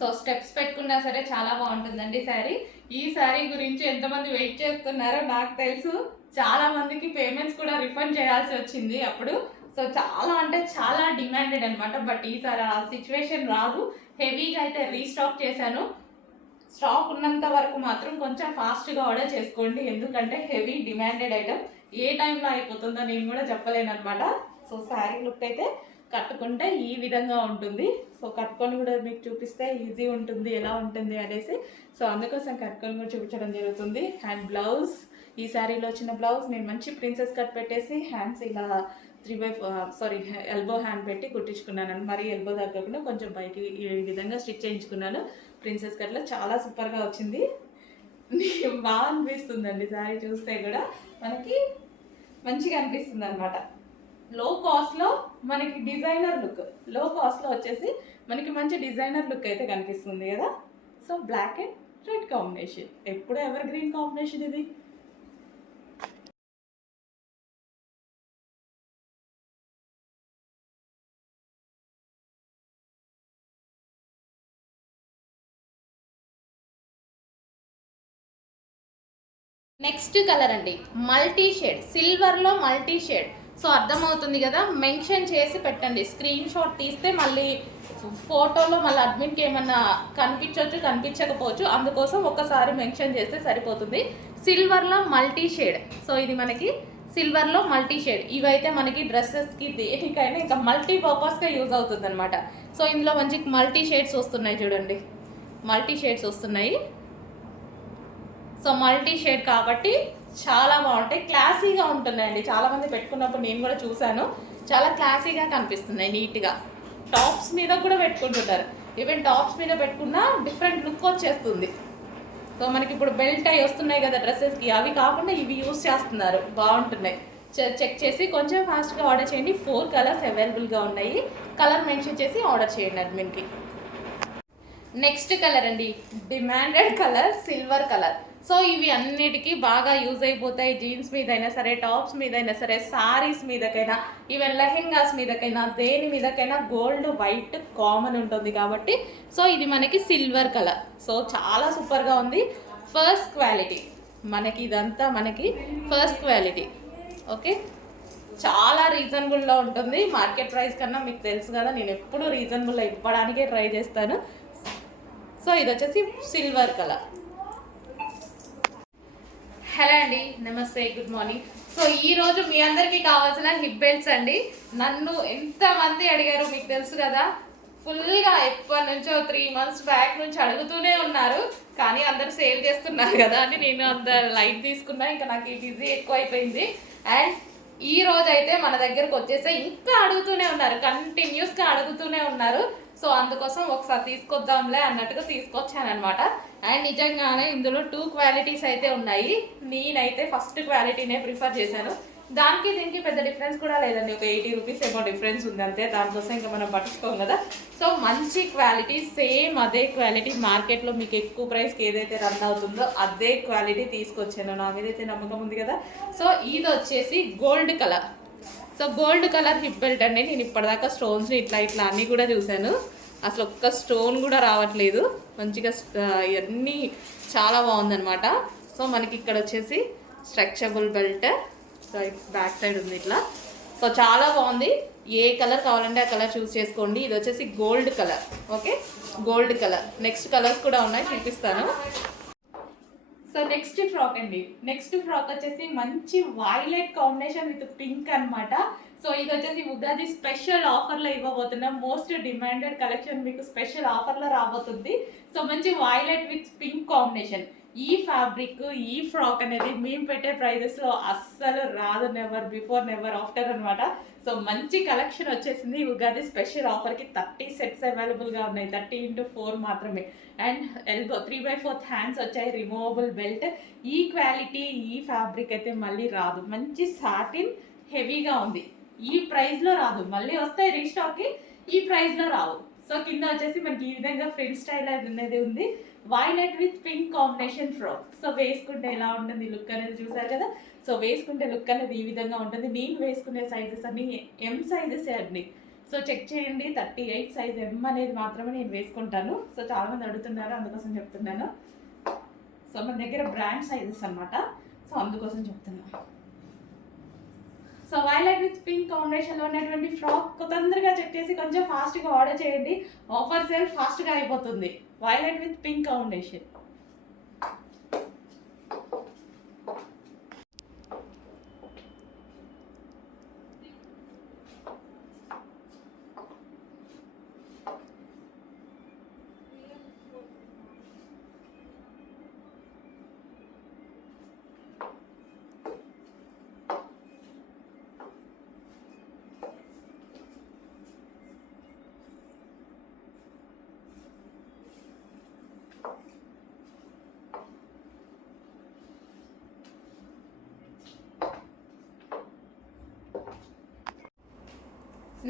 So steps పెట్టుకున్నా సరే చాలా బాగుంటుందండి శారీ. ఈ శారీ గురించి ఎంతమంది వెయిట్ చేస్తున్నారో నాకు తెలుసు. చాలా మందికి పేమెంట్స్ కూడా రిఫండ్ చేయాల్సి వచ్చింది అప్పుడు. సో చాలా అంటే చాలా డిమాండెడ్ అనమాట. బట్ ఈసారి ఆ సిచ్యువేషన్ రాదు. హెవీగా అయితే రీస్టాక్ చేశాను. స్టాక్ ఉన్నంత వరకు మాత్రం కొంచెం ఫాస్ట్గా ఆర్డర్ చేసుకోండి, ఎందుకంటే హెవీ డిమాండెడ్ ఐటమ్. ఏ టైంలో అయిపోతుందో నేను కూడా చెప్పలేను అనమాట. సో శారీ లుక్ అయితే కట్టుకుంటే ఈ విధంగా ఉంటుంది. సో కట్టుకొని కూడా మీకు చూపిస్తే ఈజీ ఉంటుంది ఎలా ఉంటుంది అనేసి. సో అందుకోసం కట్టుకొని కూడా చూపించడం జరుగుతుంది. అండ్ బ్లౌజ్, ఈ శారీలో వచ్చిన బ్లౌజ్ నేను మంచి ప్రిన్సెస్ కట్ పెట్టేసి హ్యాండ్స్ ఇలా 3/4 ఎల్బో హ్యాండ్ పెట్టి కుట్టించుకున్నాను. మరి ఎల్బో తగ్గకుండా కొంచెం పైకి ఈ విధంగా స్టిచ్ చేయించుకున్నాను. ప్రిన్సెస్ కట్లో చాలా సూపర్గా వచ్చింది. బాగా అనిపిస్తుందండి శారీ చూస్తే కూడా మనకి మంచిగా అనిపిస్తుంది అనమాట. లో కాస్ట్లో మనకి డిజైనర్ లుక్, లో కాస్ట్లో వచ్చేసి మనకి మంచి డిజైనర్ లుక్ అయితే కనిపిస్తుంది కదా. So black and red combination, ఎప్పుడు ఎవర్ గ్రీన్ కాంబినేషన్ ఇది. నెక్స్ట్ కలర్ అండి మల్టీ షేడ్, సిల్వర్లో మల్టీ షేడ్. సో అర్థమవుతుంది కదా, మెన్షన్ చేసి పెట్టండి. స్క్రీన్ షాట్ తీస్తే మళ్ళీ ఫోటోలో మళ్ళీ అడ్మిన్కి ఏమన్నా కనిపించవచ్చు కనిపించకపోవచ్చు, అందుకోసం ఒకసారి మెన్షన్ చేస్తే సరిపోతుంది. సిల్వర్లో మల్టీ షేడ్. సో ఇది మనకి సిల్వర్లో మల్టీ షేడ్. ఇవైతే మనకి డ్రెస్సెస్కి దేనికైనా ఇంకా మల్టీ పర్పస్గా యూజ్ అవుతుంది అనమాట. సో ఇందులో మంచి మల్టీ షేడ్స్ వస్తున్నాయి చూడండి, మల్టీ షేడ్స్ వస్తున్నాయి. సో మల్టీ షేడ్ కాబట్టి చాలా బాగుంటాయి, క్లాసీగా ఉంటున్నాయండి. చాలామంది పెట్టుకున్నప్పుడు నేను కూడా చూశాను, చాలా క్లాసీగా కనిపిస్తున్నాయి నీట్గా. టాప్స్ మీద కూడా పెట్టుకుంటున్నారు, ఈవెన్ టాప్స్ మీద పెట్టుకున్న డిఫరెంట్ లుక్ వచ్చేస్తుంది. సో మనకి ఇప్పుడు బెల్ట్ అవి వస్తున్నాయి కదా డ్రెస్సెస్కి, అవి కాకుండా ఇవి యూస్ చేస్తున్నారు, బాగుంటున్నాయి. చెక్ చేసి కొంచెం ఫాస్ట్గా ఆర్డర్ చేయండి. 4 కలర్స్ అవైలబుల్గా ఉన్నాయి. కలర్ మెన్షన్ చేసి ఆర్డర్ చేయండి అడ్మిన్కి. నెక్స్ట్ కలర్ అండి demanded colour, silver colour. So ఇవి అన్నిటికీ బాగా యూజ్ అయిపోతాయి. జీన్స్ మీద అయినా సరే, టాప్స్ మీద అయినా సరే, సారీస్ మీదకైనా, ఈవెన్ లెహెంగాస్ మీదకైనా, దేని మీదకైనా గోల్డ్ వైట్ కామన్ ఉంటుంది కాబట్టి. సో ఇది మనకి సిల్వర్ కలర్. సో చాలా సూపర్గా ఉంది. ఫస్ట్ క్వాలిటీ మనకి, ఇదంతా మనకి ఫస్ట్ క్వాలిటీ. ఓకే, చాలా రీజనబుల్లో ఉంటుంది. మార్కెట్ ప్రైస్ కన్నా మీకు తెలుసు కదా, నేను ఎప్పుడు రీజనబుల్లో ఇవ్వడానికే ట్రై చేస్తాను. సో ఇది వచ్చేసి సిల్వర్ కలర్. హలో అండి, నమస్తే, గుడ్ మార్నింగ్. సో ఈరోజు మీ అందరికీ కావాల్సిన హిప్ బెల్ట్స్ అండి. నన్ను ఎంతమంది అడిగారు మీకు తెలుసు కదా, ఫుల్గా ఎప్పటి నుంచో 3 months బ్యాక్ నుంచి అడుగుతూనే ఉన్నారు. కానీ అందరు సేల్ చేస్తున్నారు కదా అని నేను అంత లైట్ తీసుకున్నా. ఇంకా నాకు ఈ బిజీ ఎక్కువ అయిపోయింది. అండ్ ఈ రోజు అయితే మన దగ్గరకు వచ్చేస్తే ఇంకా అడుగుతూనే ఉన్నారు, కంటిన్యూస్గా అడుగుతూనే ఉన్నారు. సో అందుకోసం ఒకసారి తీసుకొద్దాంలే అన్నట్టుగా తీసుకొచ్చానమాట. అండ్ నిజంగానే ఇందులో 2 క్వాలిటీస్ అయితే ఉన్నాయి. నేనైతే ఫస్ట్ క్వాలిటీనే ప్రిఫర్ చేశాను. దానికి దీనికి పెద్ద డిఫరెన్స్ కూడా లేదండి, ఒక 80 రూపీస్ ఏమో డిఫరెన్స్ ఉంది అంతే. దానికోసం ఇంకా మనం పట్టించుకోం కదా. సో మంచి క్వాలిటీ, సేమ్ అదే క్వాలిటీ మార్కెట్లో మీకు ఎక్కువ ప్రైస్కి ఏదైతే రన్ అవుతుందో అదే క్వాలిటీ తీసుకొచ్చాను. నా మీదైతే నమ్మకం ఉంది కదా. సో ఇది వచ్చేసి gold colour. So gold colour hip belt అండి. నేను ఇప్పటిదాకా స్టోన్స్ ఇట్లా ఇట్లా అన్నీ కూడా చూశాను, అసలు ఒక్క స్టోన్ కూడా రావట్లేదు. మంచిగా ఇవన్నీ చాలా బాగుందనమాట. సో మనకి ఇక్కడ వచ్చేసి స్ట్రెచబుల్ బెల్ట్, బ్యాక్ సైడ్ ఉంది ఇట్లా. సో చాలా బాగుంది. ఏ కలర్ కావాలంటే ఆ కలర్ చూస్ చేసుకోండి. ఇది వచ్చేసి gold colour. Okay, gold colour. Next colours కూడా ఉన్నాయి, చూపిస్తాను. సో నెక్స్ట్ ఫ్రాక్ అండి. నెక్స్ట్ ఫ్రాక్ వచ్చేసి మంచి వైలెట్ కాంబినేషన్ విత్ పింక్ అనమాట. సో ఇది వచ్చేసి ఉగాది స్పెషల్ ఆఫర్లో ఇవ్వబోతున్నాం. మోస్ట్ డిమాండెడ్ కలెక్షన్ మీకు స్పెషల్ ఆఫర్లో రాబోతుంది. సో మంచి వైలెట్ విత్ పింక్ కాంబినేషన్. ఈ ఫ్యాబ్రిక్, ఈ ఫ్రాక్ అనేది మేము పెట్టే ప్రైజెస్లో అస్సలు రాదు, నెవర్ బిఫోర్ నెవర్ ఆఫ్టర్ అనమాట. సో మంచి కలెక్షన్ వచ్చేసింది. ఉగాది స్పెషల్ ఆఫర్కి 30 sets అవైలబుల్గా ఉన్నాయి, 30x4 మాత్రమే. అండ్ ఎల్బో 3/4 హ్యాండ్స్ వచ్చాయి, రిమూవబుల్ బెల్ట్. ఈ క్వాలిటీ, ఈ ఫ్యాబ్రిక్ అయితే మళ్ళీ రాదు. మంచి సాటిన్, హెవీగా ఉంది. ఈ ప్రైస్లో రాదు, మళ్ళీ వస్తాయి రీస్టాక్కి, ఈ ప్రైస్లో రావు. సో కింద వచ్చేసి మనకి ఈ విధంగా ఫ్రిల్ స్టైల్ అనేది ఉంది. Violet with pink combination frock. So వేసుకుంటే ఎలా ఉంటుంది లుక్ అనేది చూసారు కదా. సో వేసుకుంటే లుక్ అనేది ఈ విధంగా ఉంటుంది. నేను వేసుకునే సైజెస్ అన్ని M సైజెస్ అండి. సో చెక్ చేయండి, 38 సైజ్ ఎమ్ అనేది మాత్రమే నేను వేసుకుంటాను. సో చాలామంది అడుగుతున్నారు, అందుకోసం చెప్తున్నాను. సో మన దగ్గర బ్రాండ్ సైజెస్ అనమాట, సో అందుకోసం చెప్తున్నాను. సో వైలెట్ విత్ పింక్ కాంబినేషన్లో ఉన్నటువంటి ఫ్రాక్ తొందరగా చెక్ చేసి కొంచెం ఫాస్ట్గా ఆర్డర్ చేయండి. ఆఫర్ సేల్ ఫాస్ట్గా అయిపోతుంది. Violet with pink combination.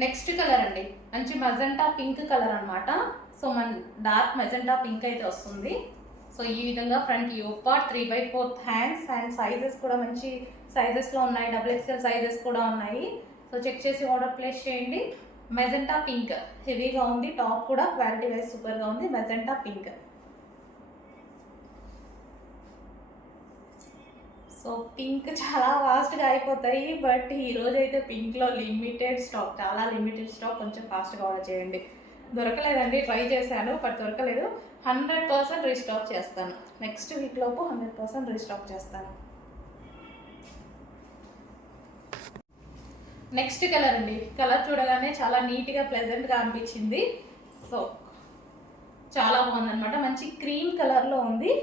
Next colour అండి, మంచి మజెంటా పింక్ కలర్ అనమాట. సో మన డార్క్ మజెంటా పింక్ అయితే వస్తుంది. సో ఈ విధంగా front yoke part 3/4 hands and sizes కూడా మంచి సైజెస్లో ఉన్నాయి. XXL సైజెస్ కూడా ఉన్నాయి. సో చెక్ చేసి ఆర్డర్ ప్లేస్ చేయండి. మెజెంటా పింక్ హెవీగా ఉంది, టాప్ కూడా క్వాలిటీ వైజ్ సూపర్గా ఉంది. Magenta pink. సో పింక్ చాలా ఫాస్ట్గా అయిపోతాయి, బట్ ఈరోజు అయితే పింక్లో లిమిటెడ్ స్టాక్, చాలా లిమిటెడ్ స్టాక్. కొంచెం ఫాస్ట్గా ఆర్డర్ చేయండి. దొరకలేదండి, ట్రై చేశాను బట్ దొరకలేదు. 100% రీస్టాక్ చేస్తాను. నెక్స్ట్ వీక్ లోపు 100% రీస్టాక్ చేస్తాను. నెక్స్ట్ కలర్ అండి, కలర్ చూడగానే చాలా నీట్గా ప్లెజెంట్గా అనిపించింది. సో చాలా బాగుందన్నమాట. మంచి క్రీమ్ కలర్లో ఉంది.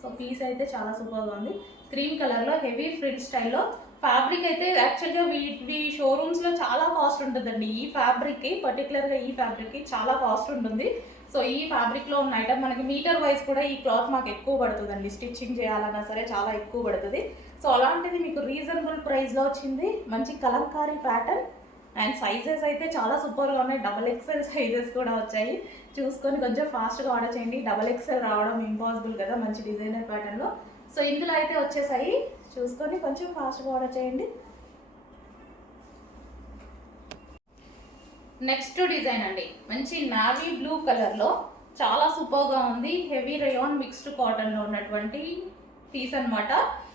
సో పీస్ అయితే చాలా సూపర్గా ఉంది. క్రీమ్ కలర్లో హెవీ ఫ్రిల్ స్టైల్లో. ఫ్యాబ్రిక్ అయితే యాక్చువల్గా వీటి షోరూమ్స్లో చాలా కాస్ట్ ఉంటుందండి. ఈ ఫ్యాబ్రిక్కి పర్టికులర్గా ఈ ఫ్యాబ్రిక్కి చాలా కాస్ట్ ఉంటుంది. సో ఈ ఫ్యాబ్రిక్లో ఉన్న ఐటమ్ మనకి మీటర్ వైజ్ కూడా ఈ క్లాత్ మాకు ఎక్కువ పడుతుందండి. స్టిచ్చింగ్ చేయాలన్నా సరే చాలా ఎక్కువ పడుతుంది. సో అలాంటిది మీకు రీజనబుల్ ప్రైస్లో వచ్చింది. మంచి కలంకారీ ప్యాటర్న్ అండ్ సైజెస్ అయితే చాలా సూపర్గా ఉన్నాయి. XXL సైజెస్ కూడా వచ్చాయి. చూసుకొని కొంచెం ఫాస్ట్గా ఆర్డర్ చేయండి. XXL రావడం ఇంపాసిబుల్ కదా మంచి డిజైనర్ ప్యాటర్న్లో. సో ఇందులో అయితే వచ్చేసాయి. చూసుకొని కొంచెం ఫాస్ట్గా ఆర్డర్ చేయండి. నెక్స్ట్ డిజైన్ అండి, మంచి నావీ బ్లూ కలర్లో చాలా సూపర్గా ఉంది. హెవీ రేయాన్ మిక్స్డ్ కాటన్లో ఉన్నటువంటి పీస్ అనమాట.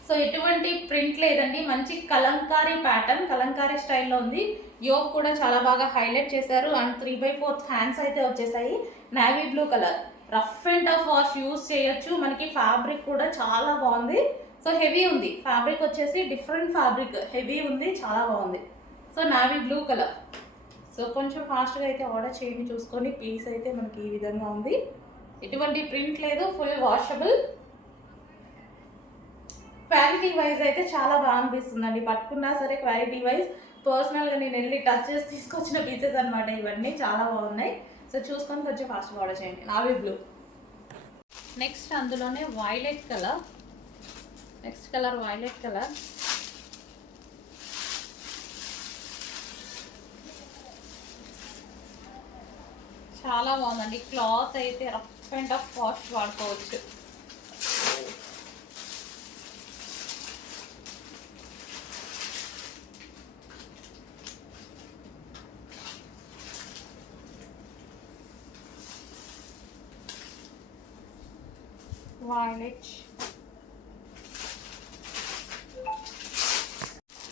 సో ఎటువంటి ప్రింట్ లేదండి, మంచి కలంకారీ ప్యాటర్న్, కలంకారీ స్టైల్లో ఉంది. యోక్ కూడా చాలా బాగా హైలైట్ చేశారు అండ్ 3/4 హ్యాండ్స్ అయితే వచ్చేసాయి. Navy blue colour, rough and tough wash use చేయొచ్చు. మనకి ఫ్యాబ్రిక్ కూడా చాలా బాగుంది. సో హెవీ ఉంది ఫ్యాబ్రిక్ వచ్చేసి, డిఫరెంట్ ఫ్యాబ్రిక్, హెవీ ఉంది, చాలా బాగుంది. So navy blue colour. So కొంచెం ఫాస్ట్గా అయితే ఆర్డర్ చేయండి. చూసుకొని పీస్ అయితే మనకి ఈ విధంగా ఉంది. ఎటువంటి ప్రింట్ లేదు, ఫుల్ వాషబుల్. క్వాలిటీ వైజ్ అయితే చాలా బాగా అనిపిస్తుందండి. పట్టుకున్నా సరే క్వాలిటీ వైజ్ పర్సనల్గా నేను వెళ్ళి టచ్ చేసి తీసుకొచ్చిన పీసెస్ అనమాట. ఇవన్నీ చాలా బాగున్నాయి. సో చూసుకొని కొంచెం ఫాస్ట్గా ఆర్డర్ చేయండి. Navy blue. నెక్స్ట్ అందులోనే violet colour. Next colour violet colour. చాలా బాగుందండి. క్లాత్ అయితే రఫ్ అండ్ టఫ్ వాష్ వాడుకోవచ్చు. Violet.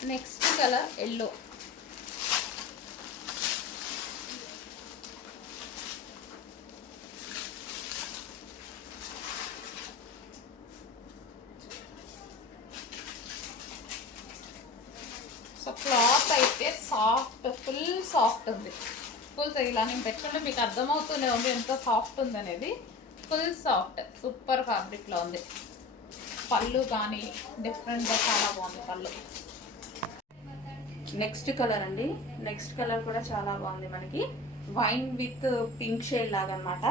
Next colour yellow. So cloth అయితే సాఫ్ట్, ఫుల్ సాఫ్ట్ ఉంది. ఫుల్ ఇలా నేను పెట్టుకుంటే మీకు అర్థమవుతూనే ఉంది ఎంత సాఫ్ట్ ఉంది అనేది. ఫుల్ సాఫ్ట్, సూపర్ ఫ్యాబ్రిక్లో ఉంది. పళ్ళు కానీ డిఫరెంట్గా చాలా బాగుంది పళ్ళు. నెక్స్ట్ కలర్ అండి, నెక్స్ట్ కలర్ కూడా చాలా బాగుంది. మనకి వైన్ విత్ పింక్ షేడ్ లాగా అనమాట.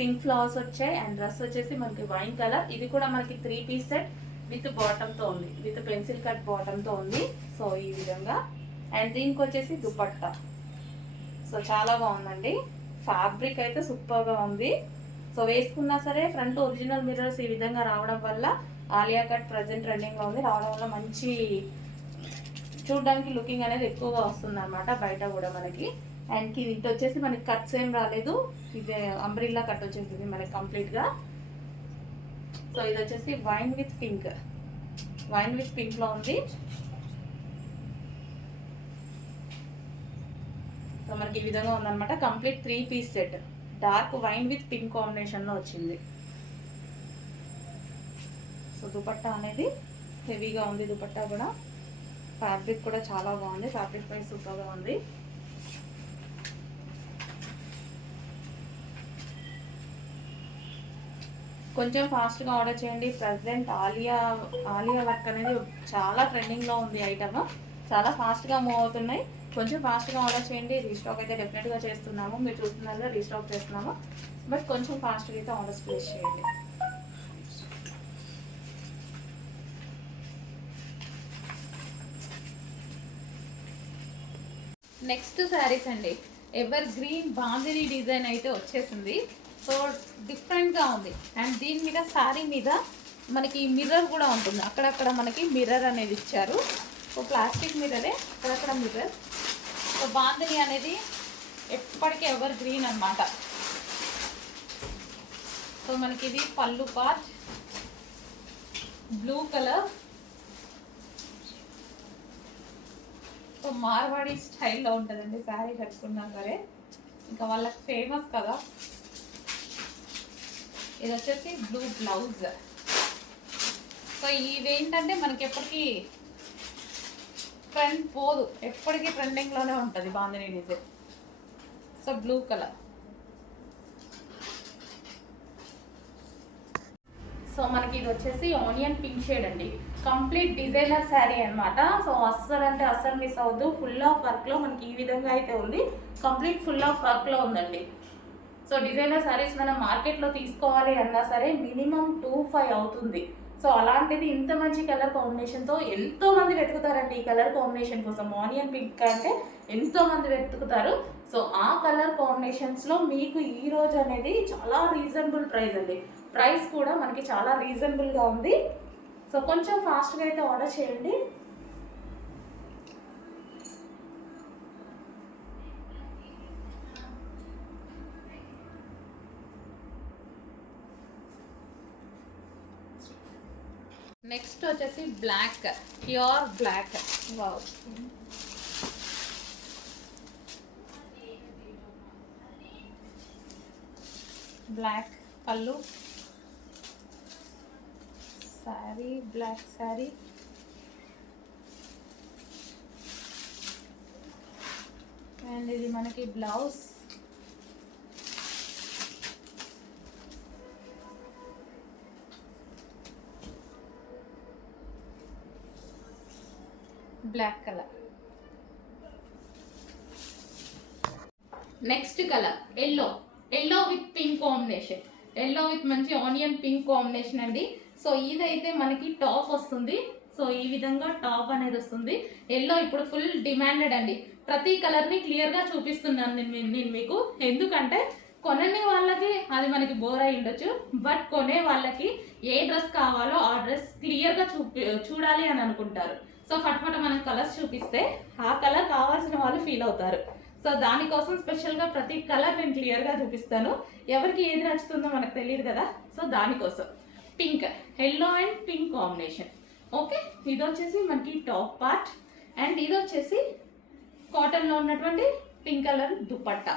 పింక్ ఫ్లవర్స్ వచ్చాయి అండ్ డ్రెస్ వచ్చేసి మనకి వైన్ కలర్. ఇది కూడా మనకి 3 పీస్ సెట్ విత్ బాటంతో ఉంది, విత్ పెన్సిల్ కట్ బాటంతో ఉంది. సో ఈ విధంగా. అండ్ దీనికి వచ్చేసి దుపట్టా. సో చాలా బాగుందండి. ఫ్యాబ్రిక్ అయితే సూపర్గా ఉంది. సో వేసుకున్నా సరే ఫ్రంట్ ఒరిజినల్ మిర్రర్స్ ఈ విధంగా రావడం వల్ల, ఆలియా కట్ ప్రజెంట్ ట్రెండింగ్లో ఉంది, రావడం వల్ల మంచి చూడడానికి లుకింగ్ అనేది ఎక్కువగా వస్తుంది అనమాట బయట కూడా మనకి. అండ్ ఇది వచ్చేసి మనకి కట్స్ ఏం రాలేదు, ఇది అంబ్రిల్లా కట్ వచ్చేసింది మనకి కంప్లీట్గా. సో ఇది వచ్చేసి వైన్ విత్ పింక్లో ఉంది. సో మనకి ఈ విధంగా ఉందన్నమాట. Complete 3 piece set, dark wine with pink కాంబినేషన్లో వచ్చింది. సో దుపట్టా అనేది హెవీగా ఉంది, దుపట్టా కూడా. ఫ్యాబ్రిక్ కూడా చాలా బాగుంది, ఫ్యాబ్రిక్ ప్రైస్ సూపర్గా ఉంది. కొంచెం ఫాస్ట్గా ఆర్డర్ చేయండి. ప్రజెంట్ ఆలియా వర్క్ అనేది చాలా ట్రెండింగ్లో ఉంది ఐటమ్, చాలా ఫాస్ట్గా మూవ్ అవుతున్నాయి. కొంచెం ఫాస్ట్గా ఆర్డర్ చేయండి. రీస్టాక్ అయితే డెఫినెట్గా చేస్తున్నాము, మీరు చూస్తున్నారు రీస్టాక్ చేస్తున్నాము. బట్ కొంచెం ఫాస్ట్గా అయితే ఆర్డర్స్ ప్లేస్ చేయండి. నెక్స్ట్ శారీస్ అండి, ఎవర్ గ్రీన్ బాందిని డిజైన్ అయితే వచ్చేసింది. సో డిఫరెంట్గా ఉంది. అండ్ దీని మీద శారీ మీద మనకి మిర్రర్ కూడా ఉంటుంది, అక్కడక్కడ మనకి మిర్రర్ అనేది ఇచ్చారు. సో ప్లాస్టిక్ మిర్రరే, అక్కడక్కడ మిర్రర్. సో బాందిని అనేది ఎప్పటికీ ఎవర్ గ్రీన్ అన్నమాట. సో మనకి ఇది pallu part blue colour. So Marwadi స్టైల్లో ఉంటుందండి శారీ కట్టుకున్నా సరే, ఇంకా వాళ్ళకి ఫేమస్ కదా. ఇది వచ్చేసి బ్లూ బ్లౌజ్. సో ఇవేంటంటే మనకి ఎప్పటికీ ట్రెండ్ పోదు, ఎప్పటికీ ట్రెండింగ్లోనే ఉంటుంది bandhani design. So blue colour. So మనకి ఇది వచ్చేసి ఆనియన్ పింక్ షేడ్ అండి, కంప్లీట్ డిజైనర్ శారీ అనమాట. సో అస్సలు అంటే అస్సలు మిస్ అవ్వద్దు. ఫుల్ ఆఫ్ వర్క్లో మనకి ఈ విధంగా అయితే ఉంది, కంప్లీట్ ఫుల్ ఆఫ్ వర్క్లో ఉందండి. సో డిజైనర్ శారీస్ మనం మార్కెట్లో తీసుకోవాలి అన్నా సరే మినిమం 2,500 అవుతుంది. సో అలాంటిది ఇంత మంచి కలర్ కాంబినేషన్తో ఎంతోమంది వెతుకుతారండి ఈ కలర్ కాంబినేషన్ కోసం. ఆనియన్ పింక్ అంటే ఎంతోమంది వెతుకుతారు. సో ఆ కలర్ కాంబినేషన్స్లో మీకు ఈ రోజు అనేది చాలా రీజనబుల్ ప్రైస్ అండి. ప్రైస్ కూడా మనకి చాలా రీజనబుల్గా ఉంది. సో కొంచెం ఫాస్ట్గా అయితే ఆర్డర్ చేయండి. నెక్స్ట్ వచ్చేసి black, pure black. Wow, black pallu, sari black sari. And ఇది మనకి blouse. Black colour. Next colour yellow with pink combination, yellow with మంచి ఆనియన్ పింక్ కాంబినేషన్ అండి. సో ఇదైతే మనకి టాప్ వస్తుంది. సో ఈ విధంగా టాప్ అనేది వస్తుంది. ఎల్లో ఇప్పుడు ఫుల్ డిమాండెడ్ అండి. ప్రతి కలర్ని క్లియర్గా చూపిస్తున్నాను నేను మీకు, ఎందుకంటే కొనని వాళ్ళకి అది మనకి బోర్ అయి ఉండొచ్చు, బట్ కొనే వాళ్ళకి ఏ డ్రెస్ కావాలో ఆ డ్రెస్ క్లియర్గా చూడాలి అని అనుకుంటారు. సో ఫట్ఫట మనం కలర్స్ చూపిస్తే ఆ కలర్ కావాల్సిన వాళ్ళు ఫీల్ అవుతారు. సో దానికోసం స్పెషల్గా ప్రతి కలర్ నేను క్లియర్గా చూపిస్తాను. ఎవరికి ఏది నచ్చుతుందో మనకు తెలియదు కదా. సో దానికోసం pink, yellow and pink combination. Okay, ఇది వచ్చేసి మనకి టాప్ పార్ట్. అండ్ ఇది వచ్చేసి కాటన్లో ఉన్నటువంటి పింక్ కలర్ దుపట్టా.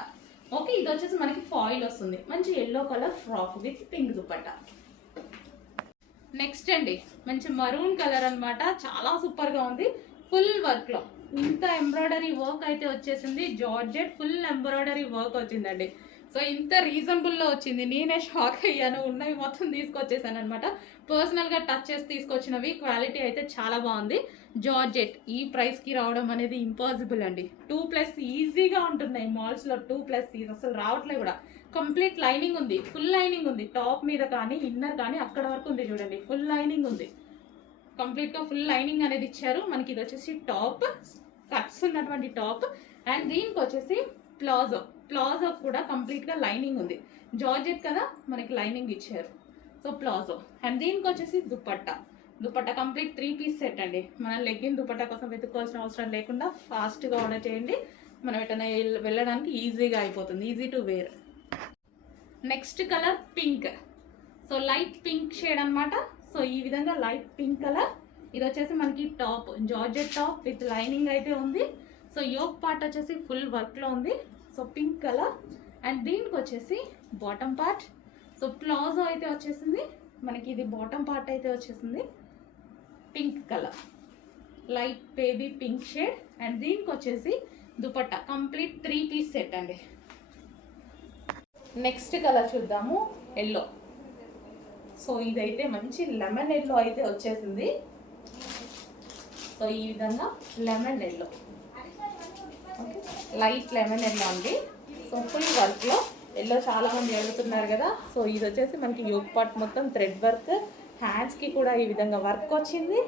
ఓకే, ఇది వచ్చేసి మనకి ఫాయిల్ వస్తుంది, మంచి yellow colour frock with pink dupatta. Next అండి మంచి మరూన్ కలర్ అనమాట, చాలా సూపర్గా ఉంది. ఫుల్ వర్క్లో ఇంత ఎంబ్రాయిడరీ వర్క్ అయితే వచ్చేసింది. జార్జెట్ ఫుల్ ఎంబ్రాయిడరీ వర్క్ వచ్చిందండి. సో ఇంత రీజనబుల్లో వచ్చింది, నేనే షాక్ అయ్యాను. ఉన్నవి మొత్తం తీసుకొచ్చేసాను అనమాట. పర్సనల్గా టచ్ చేసి తీసుకొచ్చినవి. క్వాలిటీ అయితే చాలా బాగుంది. జార్జెట్ ఈ ప్రైస్కి రావడం అనేది ఇంపాసిబుల్ అండి. 2+ ఈజీగా ఉంటున్నాయి మాల్స్లో. 2+ అసలు రావట్లేదు కూడా. కంప్లీట్ లైనింగ్ ఉంది, ఫుల్ లైనింగ్ ఉంది. టాప్ మీద కానీ ఇన్నర్ కానీ అక్కడ వరకు ఉంది చూడండి, ఫుల్ లైనింగ్ ఉంది. కంప్లీట్గా ఫుల్ లైనింగ్ అనేది ఇచ్చారు. మనకి ఇది వచ్చేసి టాప్, కట్స్ ఉన్నటువంటి టాప్. అండ్ దీనికి వచ్చేసి ప్లాజో కూడా కంప్లీట్గా లైనింగ్ ఉంది. జార్జెట్ కదా మనకి లైనింగ్ ఇచ్చారు. So palazzo. అండ్ దీనికి వచ్చేసి dupatta. Dupatta complete 3 piece set అండి. మన లెగ్గిన్ దుపట్టా కోసం వెతుక్కోవాల్సిన అవసరం లేకుండా ఫాస్ట్గా ఆర్డర్ చేయండి. మనం ఎటైనా వెళ్ళడానికి ఈజీగా అయిపోతుంది, easy to wear. Next colour pink. So light pink shade అనమాట. సో ఈ విధంగా లైట్ పింక్ కలర్. ఇది వచ్చేసి మనకి top, georgette top with lining అయితే ఉంది. సో యోక్ పార్ట్ వచ్చేసి ఫుల్ వర్క్లో ఉంది. So pink colour. అండ్ దీనికి వచ్చేసి బాటమ్ పార్ట్. సో ప్లాజో అయితే వచ్చేసింది మనకి, ఇది బాటమ్ పార్ట్ అయితే వచ్చేసింది pink colour, light baby pink shade. And దీనికి వచ్చేసి దుపట్టా కంప్లీట్ 3 పీస్ సెట్ అండి. నెక్స్ట్ కలర్ చూద్దాము, ఎల్లో. సో ఇదైతే మంచి లెమన్ ఎల్లో అయితే వచ్చేసింది. సో ఈ విధంగా lemon yellow, okay, light lemon yellow అండి. సో ఫుల్ వర్క్లో ఎల్లో చాలా మంది అడుగుతున్నారు కదా. సో ఇది వచ్చేసి మనకి యోక్ పార్ట్ మొత్తం థ్రెడ్ వర్క్, హ్యాండ్స్కి కూడా ఈ విధంగా వర్క్ వచ్చింది.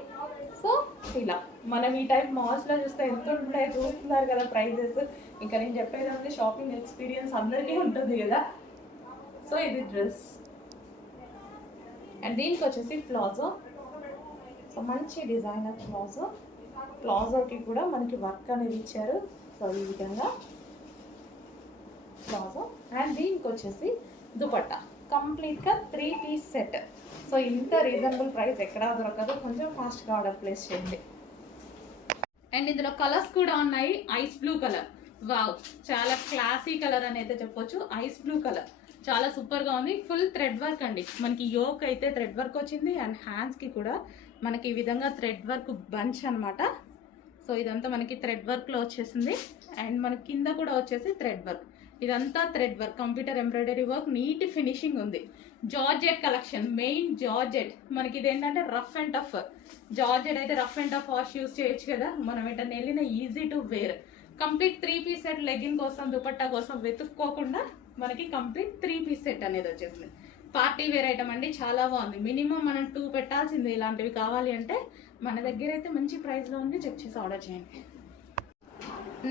సో ఇలా మనం ఈ టైప్ మాల్స్లో చూస్తే ఎంత ఉంటాయో చూస్తున్నారు కదా ప్రైజెస్. ఇంకా నేను చెప్పేది అంటే షాపింగ్ ఎక్స్పీరియన్స్ అందరికీ ఉంటుంది కదా. సో ఇది డ్రెస్. అండ్ దీనికి వచ్చేసి ప్లాజో. సో మంచి డిజైనర్ ప్లాజో. ప్లాజోకి కూడా మనకి వర్క్ అనేది ఇచ్చారు. సో ఈ విధంగా ప్లాజో. అండ్ దీనికి వచ్చేసి దుపట్టా కంప్లీట్గా 3 పీస్ సెట్. సో ఇంత రీజనబుల్ ప్రైస్ ఎక్కడా దొరకదు, కొంచెం ఫాస్ట్గా ఆర్డర్ ప్లేస్ చేయండి. అండ్ ఇందులో కలర్స్ కూడా ఉన్నాయి. ఐస్ బ్లూ కలర్, వావ్, చాలా క్లాసీ కలర్ అని అయితే చెప్పొచ్చు. ఐస్ బ్లూ కలర్ చాలా సూపర్గా ఉంది. ఫుల్ థ్రెడ్ వర్క్ అండి. మనకి యోక్ అయితే థ్రెడ్ వర్క్ వచ్చింది. అండ్ హ్యాండ్స్కి కూడా మనకి ఈ విధంగా థ్రెడ్ వర్క్ బంచ్ అనమాట. సో ఇదంతా మనకి థ్రెడ్ వర్క్లో వచ్చేసింది. అండ్ మనకి కింద కూడా వచ్చేసి థ్రెడ్ వర్క్. ఇదంతా thread work, computer embroidery work, neat finishing ఉంది. Georgette collection, main georgette. మనకి ఇది ఏంటంటే రఫ్ అండ్ టఫ్. జార్జెట్ అయితే rough and tough wash use చేయొచ్చు కదా, మనం ఎటన్నా వెళ్ళిన easy to wear. Complete 3 piece set, legging కోసం దుపట్టా కోసం వెతుక్కోకుండా మనకి కంప్లీట్ 3 పీస్ సెట్ అనేది వచ్చేసింది. పార్టీ వేర్ ఐటమ్ అండి, చాలా బాగుంది. మినిమం మనం 2 పెట్టాల్సింది ఇలాంటివి కావాలి అంటే. మన దగ్గర అయితే మంచి ప్రైస్లో ఉంది, చెక్ చేసి ఆర్డర్ చేయండి.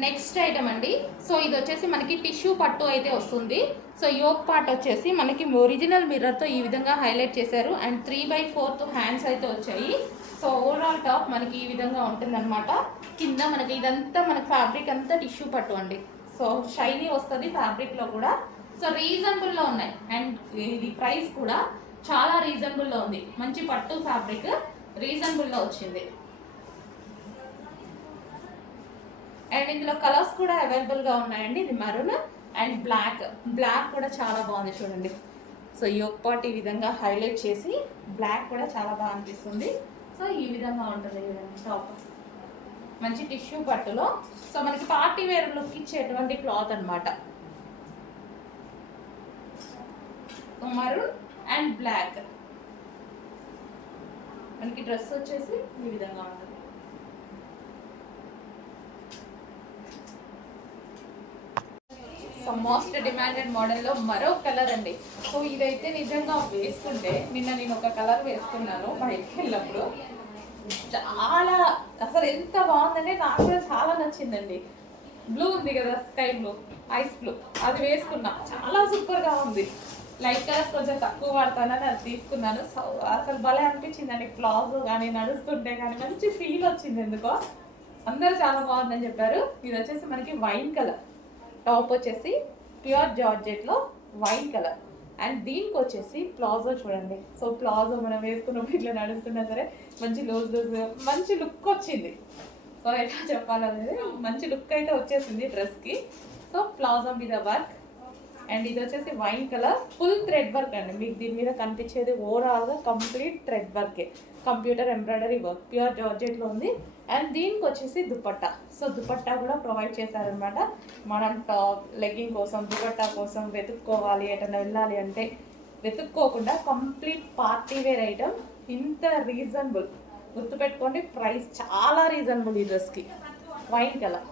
నెక్స్ట్ ఐటమ్ అండి. సో ఇది వచ్చేసి మనకి టిష్యూ పట్టు అయితే వస్తుంది. సో యోక్ పార్ట్ వచ్చేసి మనకి ఒరిజినల్ మిర్రర్తో ఈ విధంగా హైలైట్ చేశారు. అండ్ 3/4 హ్యాండ్స్ అయితే వచ్చాయి. సో ఓవరాల్ టాప్ మనకి ఈ విధంగా ఉంటుందన్నమాట. కింద మనకి ఇదంతా మనకి ఫ్యాబ్రిక్ అంతా టిష్యూ పట్టు అండి. సో షైనీ వస్తుంది ఫ్యాబ్రిక్లో కూడా. సో రీజనబుల్లో ఉన్నాయి. అండ్ ఇది ప్రైస్ కూడా చాలా రీజనబుల్లో ఉంది. మంచి పట్టు ఫ్యాబ్రిక్ రీజనబుల్లో వచ్చింది. అండ్ ఇందులో కలర్స్ కూడా అవైలబుల్గా ఉన్నాయండి. ఇది మెరూన్ అండ్ బ్లాక్. బ్లాక్ కూడా చాలా బాగుంది చూడండి. సో యోక్ పార్ట్ ఈ విధంగా హైలైట్ చేసి బ్లాక్ కూడా చాలా బాగా అనిపిస్తుంది. సో ఈ విధంగా ఉంటుంది టాప్, మంచి టిష్యూ పట్టులో. సో మనకి పార్టీ వేర్ లుక్ ఇచ్చేటువంటి క్లాత్ అనమాట. Maroon and black. మనకి డ్రెస్ వచ్చేసి ఈ విధంగా ఉంటుంది. సో మోస్ట్ డిమాండెడ్ మోడల్లో మరో కలర్ అండి. సో ఇదైతే నిజంగా వేసుకుంటే, నిన్న నేను ఒక కలర్ వేసుకున్నాను బయటికి వెళ్ళినప్పుడు, చాలా అసలు ఎంత బాగుందంటే నాకు కూడా చాలా నచ్చిందండి. బ్లూ ఉంది కదా, స్కై బ్లూ, ఐస్ బ్లూ, అది వేసుకున్నా, చాలా సూపర్గా ఉంది. లైట్ కలర్స్ కొంచెం తక్కువ వాడతానని అది తీసుకున్నాను. సో అసలు భలే అనిపించిందండి. ప్లాజో కానీ నడుస్తుంటే కానీ మంచి ఫీల్ వచ్చింది. ఎందుకో అందరూ చాలా బాగుందని చెప్పారు. ఇది వచ్చేసి మనకి వైన్ కలర్. టాప్ వచ్చేసి ప్యూర్ జార్జెట్లో వైన్ కలర్. అండ్ దీనికి వచ్చేసి ప్లాజో చూడండి. సో ప్లాజో మనం వేసుకున్నప్పుడు ఇట్లా నడుస్తున్నా సరే మంచి లూజ్ మంచి లుక్ వచ్చింది. సో ఎట్లా చెప్పాలనేది మంచి లుక్ అయితే వచ్చేసింది డ్రెస్కి. సో ప్లాజో మీద వర్క్. అండ్ ఇది వచ్చేసి wine colour, full thread work అండి. మీకు దీని మీద కనిపించేది ఓవరాల్గా కంప్లీట్ థ్రెడ్ వర్కే, కంప్యూటర్ ఎంబ్రాయిడరీ వర్క్, ప్యూర్ జార్జెట్లో ఉంది. అండ్ దీనికి వచ్చేసి దుపట్టా. సో దుపట్టా కూడా ప్రొవైడ్ చేశారనమాట. మనం టాప్, లెగ్గింగ్ కోసం, దుపట్టా కోసం వెతుక్కోవాలి, ఎటన్నా వెళ్ళాలి అంటే వెతుక్కోకుండా కంప్లీట్ పార్టీ వేర్ ఐటమ్. ఇంత రీజనబుల్, గుర్తుపెట్టుకోండి, ప్రైస్ చాలా రీజనబుల్ ఈ డ్రెస్కి. Wine colour.